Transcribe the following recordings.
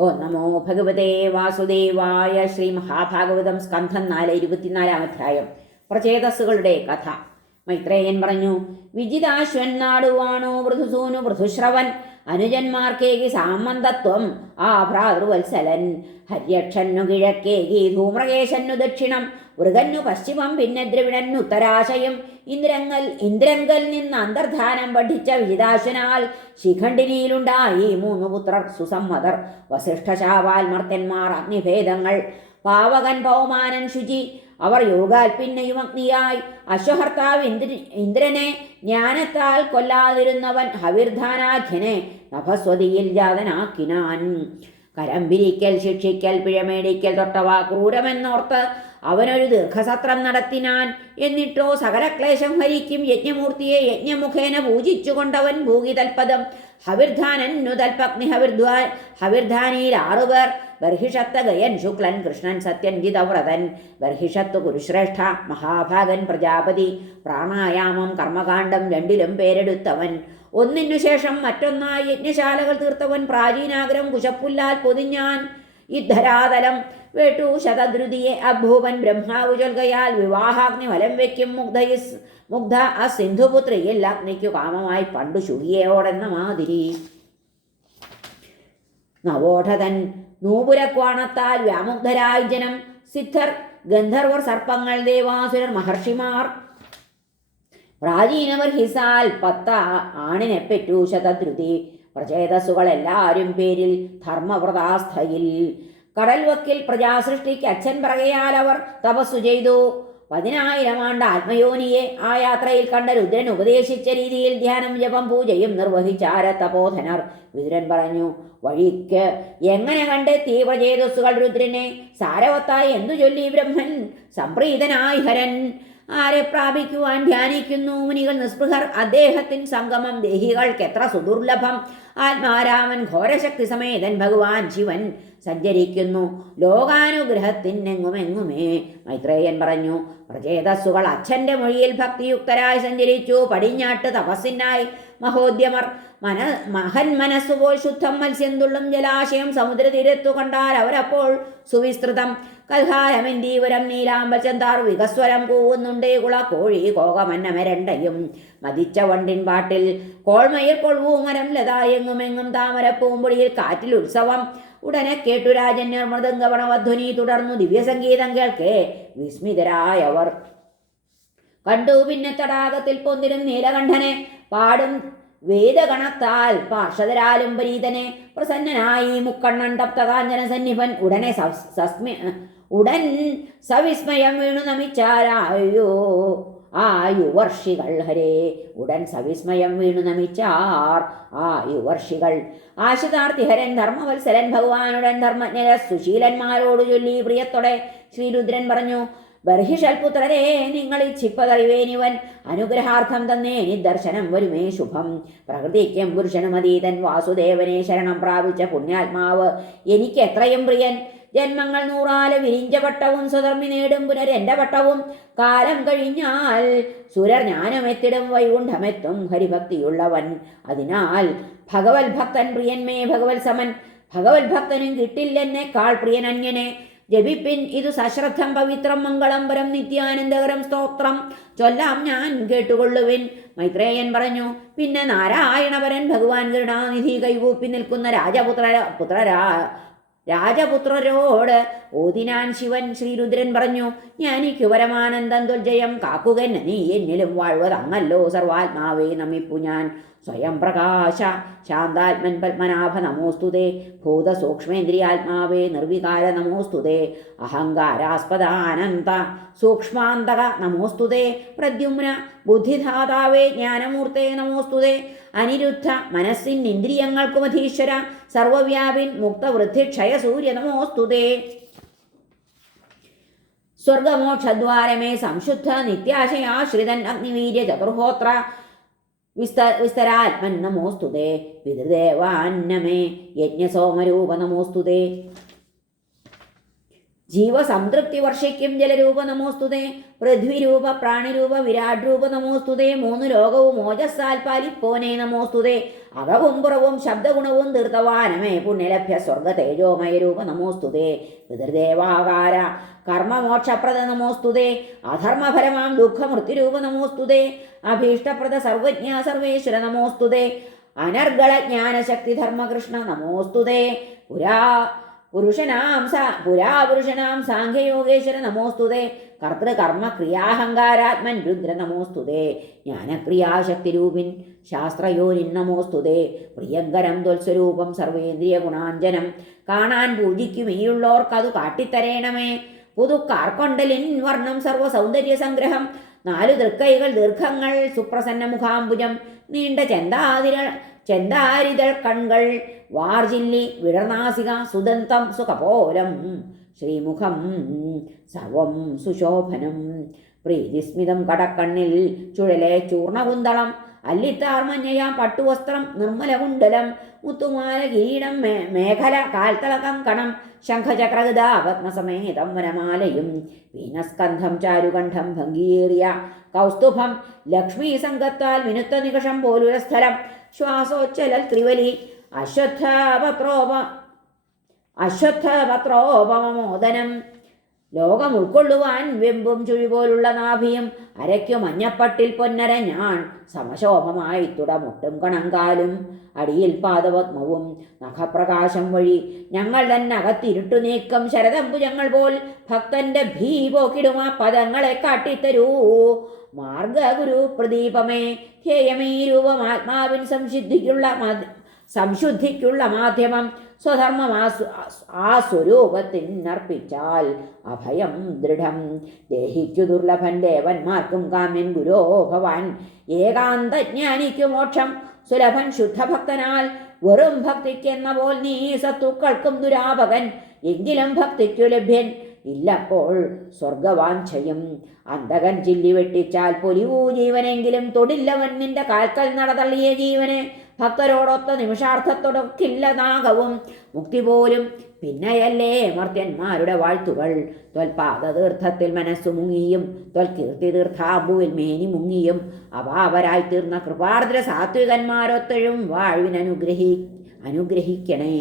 ഓ നമോ ഭഗവതേ വാസുദേവായ ശ്രീ മഹാഭാഗവതം സ്കന്ധം നാല് ഇരുപത്തിനാലാം അധ്യായം. പ്രചേതസ്സുകളുടെ കഥ. മൈത്രേയൻ പറഞ്ഞു വിജിതാശ്വൻ നാടുവാണോ മൃദുസൂനു മൃദുശ്രവൻ അനുജന്മാർക്കേകി സാമന്തത്വം ആ ഭ്രാതൃവത്സലൻ. ഹര്യക്ഷന്നു കിഴക്കേകി ധൂമ്രകേശന്നു ദക്ഷിണം മൃഗന്നു പശ്ചിമം പിന്നെ ദ്രവിണന്നു ഉത്തരാശയം. ഇന്ദ്രങ്ങൽ ഇന്ദ്രങ്കൽ നിന്ന് അന്തർധാനം പഠിച്ച വിജിതാശ്വനാൽ ശിഖണ്ഡിനിയിലുണ്ടായി മൂന്നു പുത്രർ സുസമ്മതർ വസിഷ്ഠശാവാൽ മർത്തന്മാർ അഗ്നിഭേദങ്ങൾ. പാവകൻ പൗമാനൻ ശുചി അവർ യോഗാൽപിന്നയും അഗ്നിയായി. അശ്വഹർത്താവ് ഇന്ദ്ര ഇന്ദ്രനെ ജ്ഞാനത്താൽ കൊല്ലാതിരുന്നവൻ ഹവിർധാനാഖ്യനെ നഭസ്വതിയിൽ ജാതനാക്കിനാൻ. കരമ്പിരിക്കൽ ശിക്ഷിക്കൽ പിഴമേടിക്കൽ തൊട്ടവ ക്രൂരമെന്നോർത്ത് അവനൊരു ദീർഘസത്രം നടത്തിനാൻ. എന്നിട്ടോ സകലക്ലേശം ഹരിക്കും യജ്ഞമൂർത്തിയെ യജ്ഞമുഖേന പൂജിച്ചുകൊണ്ടവൻ ഭൂഗിതൽപദം. ഹവിർധാനന്നു തൽപഗ്നി ഹവിർധ്വാ ഹവിർധാനിയിൽ ആറുപേർ ബർഹിഷത്ത് ഗയൻ ശുക്ലൻ കൃഷ്ണൻ സത്യൻ ഗിതവ്രതൻ. ബർഹിഷത്ത് കുരുശ്രേഷ്ഠ മഹാഭാഗൻ പ്രജാപതി. പ്രാണായാമം കർമ്മകാണ്ഡം രണ്ടിലും പേരെടുത്തവൻ. ഒന്നിനു ശേഷം മറ്റൊന്നായി യജ്ഞശാലകൾ തീർത്തവൻ. പ്രാചീനാഗ്രം കുശപ്പുല്ലാൽ പൊതിഞ്ഞാൻ യുദ്ധരാതലം വേട്ടു ശതദ്രുതിയെ അഭൂവൻ. ബ്രഹ്മാവു ചൊൽകയാൽ വിവാഹാഗ്നി വലം വയ്ക്കും മുഗ്ധയിസ് മുഗ്ധ ആ സിന്ധുപുത്രിയിൽ അഗ്നിക്കു കാമമായി പണ്ടു ശുകിയോടെന്ന മാതിരി. നവോധതൻ നൂപുരക്വാണത്താൽ വ്യാമുഗ്ധരായി ജനം. സിദ്ധർ ഗന്ധർവർ സർപ്പങ്ങൾ ദേവാസുരർ മഹർഷിമാർ. പ്രാചീനവർ ഹിസാൽ പത്ത ആണിനെ പെറ്റു ശതദ്രുതി. പ്രചേതസ്സുകൾ എല്ലാവരും പേരിൽ ധർമ്മവ്രതാസ്ഥയിൽ. കടൽവക്കിൽ പ്രജാസൃഷ്ടിക്ക് അച്ഛൻ പറകയാൽ അവർ തപസ്സു ചെയ്തു. പതിനായിരം ആണ്ട് ആത്മയോനിയെ ആ യാത്രയിൽ കണ്ട രുദ്രൻ ഉപദേശിച്ച രീതിയിൽ ധ്യാനം ജപം പൂജയും നിർവഹിച്ച ആരത്തബോധനർ രുദ്രൻ പറഞ്ഞു വഴിക്ക് എങ്ങനെ കണ്ട് തീവ്രചേതസ്സുകൾ രുദ്രനെ? സാരവത്തായി എന്തു ചൊല്ലി ബ്രഹ്മൻ? സംപ്രീതനായി ഹരൻ. ആരെ പ്രാപിക്കുവാൻ ധ്യാനിക്കുന്നു? മുനികൾ നിസ്പൃഹർ അദ്ദേഹത്തിൻ സംഗമം ദേഹികൾക്ക് എത്ര സുദുർലഭം. ആത്മാരാമൻ ഘോരശക്തി സമേതൻ ഭഗവാൻ ശിവൻ സഞ്ചരിക്കുന്നു. ലോകാനുഗ്രഹത്തിനെങ്ങുമെങ്ങുമേ? മൈത്രേയൻ പറഞ്ഞു പ്രചേതസ്സുകൾ അച്ഛന്റെ മൊഴിയിൽ ഭക്തിയുക്തരായി സഞ്ചരിച്ചു പടിഞ്ഞാട്ട് തപസ്സിനായി മഹോദ്യമർ മന മഹൻ മനസ്സുപോൽ ശുദ്ധം മത്സ്യം തുള്ളും ജലാശയം സമുദ്രതീരത്തു കണ്ടാൽ അവരപ്പോൾ സുവിസ്തൃതം. കൽഹാരമെന്തീവരം നീലാംബചന്താർ വികസ്വരം കൂവുന്നുണ്ടേ കുള കോഴി കോകമന്നമരണ്ടയും. മതിച്ച വണ്ടിൻ പാട്ടിൽ കോൾമയിൽ കൊൾവൂമരം ലതായെങ്ങുമെങ്ങും താമര പൂമ്പൊടിയിൽ കാറ്റിൽ ഉത്സവം. ഉടനെ കേട്ടു രാജന്യർ മൃദംഗവണവധ്വനി തുടർന്നു ദിവ്യസംഗീതം കേൾക്കേ വിസ്മിതരായവർ. കണ്ടു പിന്നെ തടാകത്തിൽ പൊന്തിരും നീലകണ്ഠനെ. പാടും. വേദഗണത്താൽ പാർഷദരാലും പരീതനെ പ്രസന്നനായി മുക്കണ്ണൻ തപ്തകാഞ്ചന സന്നിഭൻ ഉടനെ സസ്മി ഉടൻ സവിസ്മയം വീണു നമിച്ചാരായോ ആയുവർഷികൾ യുവർഷികൾ ഹരേ. ഉടൻ സവിസ്മയം വീണു നമിച്ചാർ ആയുവർഷികൾ യുവർഷികൾ ആശുതാർത്ഥി ഹരൻ ധർമ്മവത്സരൻ ഭഗവാനുടൻ ധർമ്മജ്ഞര സുശീലന്മാരോട് ചൊല്ലി പ്രിയത്തോടെ ശ്രീരുദ്രൻ പറഞ്ഞു ബർഹിഷൽപുത്രരെ നിങ്ങൾ ഇച്ഛിപ്പതറിവേനിവൻ അനുഗ്രഹാർത്ഥം തന്നേ ദർശനം വരുമേ ശുഭം. പ്രകൃതിക്കും പുരുഷനും അതീതൻ. വാസുദേവനെ ശരണം പ്രാപിച്ച പുണ്യാത്മാവ് എനിക്ക് എത്രയും പ്രിയൻ. ജന്മങ്ങൾ നൂറാൽ വിരിഞ്ച പട്ടവും സുധർമ്മി നേടും പുനരെന്റെ പട്ടവും. കാലം കഴിഞ്ഞാൽ സുരർ ജ്ഞാനമെത്തിടും വൈകുണ്ഠമെത്തും ഹരിഭക്തിയുള്ളവൻ. അതിനാൽ ഭഗവത് ഭക്തൻ പ്രിയന്മേ ഭഗവത് സമൻ ഭഗവത് ഭക്തനും കിട്ടില്ലെന്നേക്കാൾ പ്രിയൻ അന്യനെ. ജപിപ്പിൻ ഇത് സശ്രദ്ധം പവിത്രം മംഗളം പരം നിത്യാനന്ദകരം സ്തോത്രം. ചൊല്ലാം ഞാൻ കേട്ടുകൊള്ളുവിൻ. മൈത്രേയൻ പറഞ്ഞു പിന്നെ നാരായണപരൻ ഭഗവാൻ കരുണാനിധി കൈകൂപ്പി നിൽക്കുന്ന രാജപുത്ര പുത്രരാ രാജപുത്രരോട് ഓതിനാൻ ശിവൻ ശ്രീരുദ്രൻ പറഞ്ഞു ഞാൻ ഈ ക്യുവരമാനന്ദം ദുർജയം കാക്കുകൻ നീ എന്നിലും വാഴുവതങ്ങല്ലോ സർവാത്മാവേ നമിപ്പു ഞാൻ. സ്വയം പ്രകാശ. ശാന്താത്മൻ പത്മനാഭ നമോസ്തുതേ ഭൂതസൂക്ഷ്മേന്ദ്രിയാത്മാവേ നിർവികാര നമോസ്തുതേ അഹങ്കാരാസ്പദാനന്ത സൂക്ഷ്മാന്തക നമോസ്തുതേ പ്രദ്യുമ്ന ബുദ്ധിധാതാവേ ജ്ഞാനമൂർത്തേ നമോസ്തുതേ അനിരുദ്ധ മനസ്സിൻ ഇന്ദ്രിയങ്ങൾക്കും അധീശ്വര സർവവ്യാപിൻ മുക്തവൃദ്ധിക്ഷയ സൂര്യ നമോസ്തുതേ സ്വർഗമോക്ഷദ്വാരമേ സംശുദ്ധ നിത്യാശയാശ്രിതൻ അഗ്നിവീര്യ ചതുർഹോത്ര വിസ്ത വിസ്തരാത്മൻ നമോസ്തുതേ പിതൃദേവാന്നമേ യജ്ഞസോമരൂപ നമോസ്തുതേ. ജീവസംതൃപ്തി വർഷിക്കും ജലരൂപ നമോസ്തുതേ പൃഥ്വിരൂപ പ്രാണിരൂപ വിരാട് രൂപ നമോസ്തുതേ മൂന്ന് ലോകവും ഓജസ്സാൽ പാലിപ്പോനെ നമോസ്തുതേ. അകവും പുറവും ശബ്ദഗുണവും തീർത്തവാനമേ പുണ്യലഭ്യ സ്വർഗ തേജോമയ രൂപ നമോസ്തുതേ പിതൃദേവാകാര കർമ്മമോക്ഷപ്രദ നമോസ്തുതേ അധർമ്മഫലമാം ദുഃഖമൃത്യുരൂപ നമോസ്തുതേ അഭീഷ്ടപ്രദ സർവജ്ഞ സർവേശ്വര നമോസ്തുതേ അനർഗള ജ്ഞാനശക്തി ധർമ്മകൃഷ്ണ നമോസ്തുതേ. പുരാ പുരുഷനാം സ പുരാപുരുഷനാം സാഖ്യയോഗേശ്വര നമോസ്തുതേ. കർത്തൃകർമ്മ ക്രിയാഹങ്കാരാത്മൻ രുദ്ര നമോസ്തുതേ. ജ്ഞാനക്രിയാശക്തിരൂപിൻ ശാസ്ത്രയോനിൻ നമോസ്തുതേ. പ്രിയങ്കരം ത്വൽസ്വരൂപം സർവേന്ദ്രിയ ഗുണാഞ്ജനം കാണാൻ പൂജിക്കുമീയുള്ളോർക്കതു കാട്ടിത്തരേണമേ. പുതുക്കാർക്കൊണ്ടലിൻ വർണം സർവ സൗന്ദര്യ സംഗ്രഹം നാലു തൃക്കൈകൾ ദീർഘങ്ങൾ സുപ്രസന്ന മുഖാംബുജം. നീണ്ട ചെന്താതിര ചെന്താരിതൾ കൺകൾ വാർജില്ലി വിടർനാസിക സുദന്തം സുഖപോലം. ശ്രീമുഖം സർവം സുശോഭനം. പ്രീതിസ്മിതം കടക്കണ്ണിൽ ചുഴലെ ചൂർണകുന്തളം. അല്ലിത്താർ മഞ്ഞയാം പട്ടുവസ്ത്രം നിർമ്മലകുണ്ടലം. മുത്തുമാല കിരീടം മേഖല കാൽത്തളകം കണം. ശംഖചക്രകൃത പത്മസമേതം വനമാലയും. വീനസ്കന്ധം ചാരുകണ്ഠം ഭംഗിയേറിയ കൗസ്തുഭം. ലക്ഷ്മീ സംഘത്താൽ മിനുത്ത നികഷം പോലൊരു സ്ഥലം ശ്വാസോച്ചലൽ ത്രിവലി അശ്വത്ഥപത്രോപ അശ്വത്ഥപത്രോപമോദനം ലോകം ഉൾക്കൊള്ളുവാൻ വെമ്പും ചുഴി പോലുള്ള നാഭിയും അരയ്ക്കു മഞ്ഞപ്പട്ടിൽ പൊന്നര ഞാൻ സമശോഭമായി തുടമുട്ടും കണങ്കാലും. അടിയിൽ പാദപത്മവും നഖപ്രകാശം വഴി ഞങ്ങൾ തന്നെ അകത്തിരുട്ടു നീക്കം ശരതംബുജങ്ങൾ പോൽ ഭക്തന്റെ ഭീ പോക്കിടും ആ പദങ്ങളെ കാട്ടിത്തരൂ. മാർഗഗുരു പ്രദീപമേ ധ്യേയമീ രൂപം ആത്മാവിൻ സംശുദ്ധിക്കുള്ള മാധ്യ- സംശുദ്ധിക്കുള്ള മാധ്യമം സ്വധർമ്മം ആ സ്വ- ആ സ്വരൂപത്തിനർപ്പിച്ചാൽ അഭയം ദൃഢം. ദേഹിക്കു ദുർലഭൻ ദേവന്മാർക്കും കാമ്യൻ ഗുരോ ഭവാൻ. ഏകാന്തജ്ഞാനിക്കു മോക്ഷം സുലഭൻ ശുദ്ധഭക്തനാൽ. വെറും ഭക്തിക്കെന്ന പോൽ നീ സത്തുക്കൾക്കും ദുരാപകൻ. എങ്കിലും ഭക്തിക്കു ലഭ്യൻ ഇല്ലപ്പോൾ സ്വർഗവാഞ്ചയും അന്തകൻ ചില്ലി വെട്ടിച്ചാൽ പൊലിവൂ ജീവനെങ്കിലും തൊടില്ലവൻ നിന്റെ കാൽക്കൽ നടതള്ളിയ ജീവനെ. ഭക്തരോടൊത്ത നിമിഷാർത്ഥത്തോടൊക്കില്ല നാഗവും മുക്തി പോലും പിന്നെയല്ലേ മർത്യന്മാരുടെ വാഴ്ത്തുകൾ. ത്വൽപാദ തീർത്ഥത്തിൽ മനസ്സു മുങ്ങിയും ത്വൽകീർത്തി തീർത്ഥാബുവിൽ മേനി മുങ്ങിയും അപാപരായി തീർന്ന കൃപാർദ്ര സാത്വികന്മാരൊത്തഴും വാഴ്വിനനുഗ്രഹി അനുഗ്രഹിക്കണേ.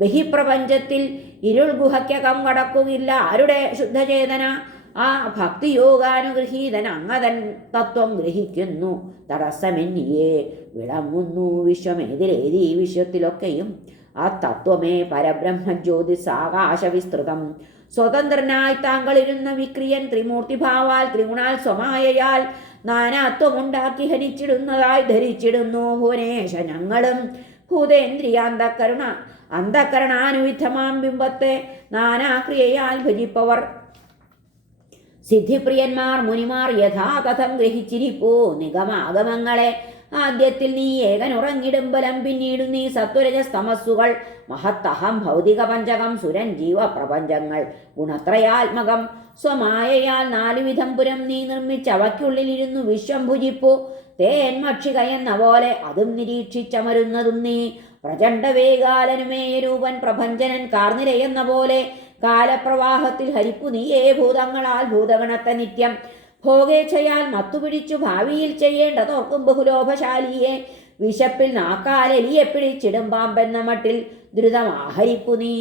ബഹിപ്രപഞ്ചത്തിൽ ഇരുൾ ഗുഹയ്ക്കകം കടക്കുകയില്ല ആരുടെ ശുദ്ധചേതന? ആ ഭക്തിയോഗാനുഗ്രഹീതൻ അങ്ങതൻ തത്വം ഗ്രഹിക്കുന്നു. തടസ്സമെന്നിയെ വിളങ്ങുന്നു വിശ്വമേതിലേതി വിശ്വത്തിലൊക്കെയും. ആ തത്വമേ പരബ്രഹ്മജ്യോതിസ് ആകാശവിസ്തൃതം സ്വതന്ത്രനായി താങ്കളിരുന്ന വിക്രിയൻ ത്രിമൂർത്തിഭാവാൽ ത്രിഗുണാൽ സ്വമായയാൽ നാനാത്വമുണ്ടാക്കി ഹരിച്ചിടുന്നതായി ധരിച്ചിടുന്നു ഭുവനേശ ഞങ്ങളും. ഭൂതേന്ദ്രിയാന്തക്കരുണ അന്ധക്കരണാനുവിധമാം ബിംബത്തെ നാനാക്രിയയാൽ ഭജിപ്പവർ. സിദ്ധിപ്രിയന്മാർ മുനിമാർ യഥാകഥം ഗ്രഹിച്ചിരിപ്പോ നിഗമാഗമങ്ങളെ. ആദ്യത്തിൽ നീ ഏകൻ ഉറങ്ങിടുമ്പലം പിന്നീട് നീ സത്വരജസ്തമസ്സുകൾ. മഹത്തഹം ഭൗതിക പഞ്ചകം സുരൻ ജീവ പ്രപഞ്ചങ്ങൾ ഗുണത്രയാത്മകം. സ്വമായയാൽ നാലുവിധം പുരം നീ നിർമ്മിച്ചവയ്ക്കുള്ളിലിരുന്നു വിശ്വം ഭുജിപ്പു തേൻ മക്ഷിക എന്ന പോലെ അതും നിരീക്ഷിച്ചമരുന്നതും നീ. പ്രചണ്ഡ വേഗാലനുമേയ രൂപൻ പ്രഭഞ്ജനൻ കാർനിരയെന്ന പോലെ കാലപ്രവാഹത്തിൽ ഹരിപ്പു നീയേ ഭൂതങ്ങളാൽ ഭൂതഗണത്തെ നിത്യം ഭോഗേച്ഛയാൽ മത്തുപിടിച്ചു ഭാവിയിൽ ചെയ്യേണ്ടതോർക്കും ബഹുലോഭശാലിയെ. വിശപ്പിൽ നാക്കാലെലിയെ പിടിച്ചിടും പാമ്പെന്ന മട്ടിൽ ദ്രുതമാഹരിപ്പു നീ.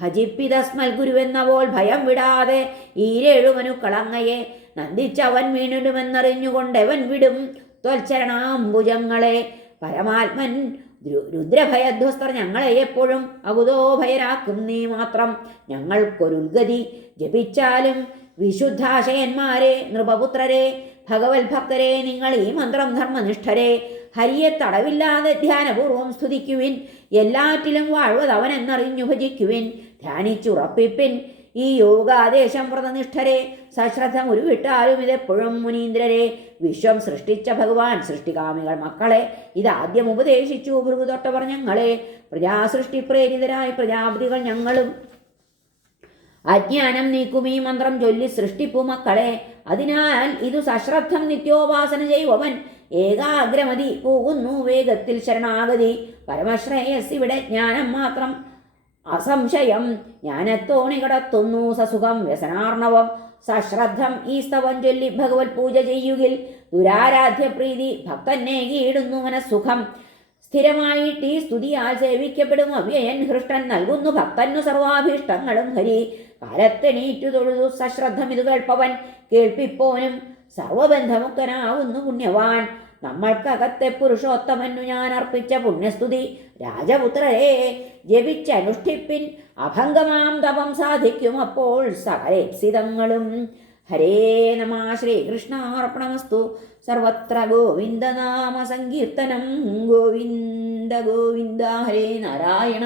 ഭജിപ്പിതസ്മൽ ഗുരുവെന്ന പോൽ ഭയം വിടാതെ ഈരേഴുമനുക്കളങ്ങയെ നന്ദിച്ചവൻ വീണിടുമെന്നറിഞ്ഞുകൊണ്ടവൻ വിടും ത്വൽച്ചരണാംബുജങ്ങളെ. പരമാത്മൻ രുദ്രഭയധ്വസ്തർ ഞങ്ങളെ എപ്പോഴും അകുതോ ഭയരാക്കും നീ മാത്രം. ഞങ്ങൾക്കൊരുഗതി ജപിച്ചാലും വിശുദ്ധാശയന്മാരെ നൃപപുത്രരെ ഭഗവത് ഭക്തരെ നിങ്ങൾ ഈ മന്ത്രം ധർമ്മനിഷ്ഠരെ ഹരിയെ തടവില്ലാതെ ധ്യാനപൂർവം സ്തുതിക്കുവിൻ എല്ലാറ്റിലും വാഴുവതവനെന്നറിഞ്ഞു ഭജിക്കുവിൻ ധ്യാനിച്ചുറപ്പിപ്പിൻ ഈ യോഗാദേശം വ്രതനിഷ്ഠരെ. സശ്രദ്ധം ഉരുവിട്ടാലും ഇതെപ്പോഴും മുനീന്ദ്രരെ. വിശ്വം സൃഷ്ടിച്ച ഭഗവാൻ സൃഷ്ടികാമികൾ മക്കളെ. ഇതാദ്യം ഉപദേശിച്ചു ഭൃഗുതൊട്ടവർ ഞങ്ങളെ. പ്രജാസൃഷ്ടി പ്രേരിതരായ പ്രജാപതികൾ ഞങ്ങളും. അജ്ഞാനം നീക്കും ഈ മന്ത്രം ചൊല്ലി സൃഷ്ടിപ്പു മക്കളെ. അതിനാൽ ഇതു സശ്രദ്ധം നിത്യോപാസന ചെയ്യുവൻ ഏകാഗ്രമതി പോകുന്നു വേഗത്തിൽ ശരണാഗതി. പരമശ്രേയസ് ഇവിടെ ജ്ഞാനം മാത്രം. അസംശയം. ജ്ഞാനത്തോണി കടത്തുന്നു സസുഖം വ്യസനാർണവം. സശ്രദ്ധം ഈ സ്തവം ചൊല്ലി ഭഗവത് പൂജ ചെയ്യുകിൽ ദുരാരാധ്യ പ്രീതി ഭക്തന്നെ കീടുന്നു മനസ്സുഖം. സ്ഥിരമായിട്ട് ഈ സ്തുതിയാൽ സേവിക്കപ്പെടും അവ്യയൻ ഹൃഷ്ടൻ നൽകുന്നു ഭക്തന്നു സർവാഭീഷ്ടങ്ങളും ഹരി. കാലത്തെണീറ്റു തൊഴുതു സശ്രദ്ധം ഇത് കേൾപ്പവൻ. കേൾപ്പിപ്പോനും സർവബന്ധമുക്തനാവുന്നു പുണ്യവാൻ. നമ്മൾക്കകത്തെ പുരുഷോത്തമനു ഞാൻ അർപ്പിച്ച പുണ്യസ്തുതി രാജപുത്രരെ ജപിച്ചനുഷ്ഠിപ്പിൻ അഭംഗമാം തപം സാധിക്കും അപ്പോൾ സകലേപ്സിതങ്ങളും ഹരേ നമ ശ്രീകൃഷ്ണാർപ്പണമസ്തു. സർവത്ര ഗോവിന്ദനാമ സങ്കീർത്തനം. ഗോവിന്ദ ഗോവിന്ദ ഹരേ നാരായണ.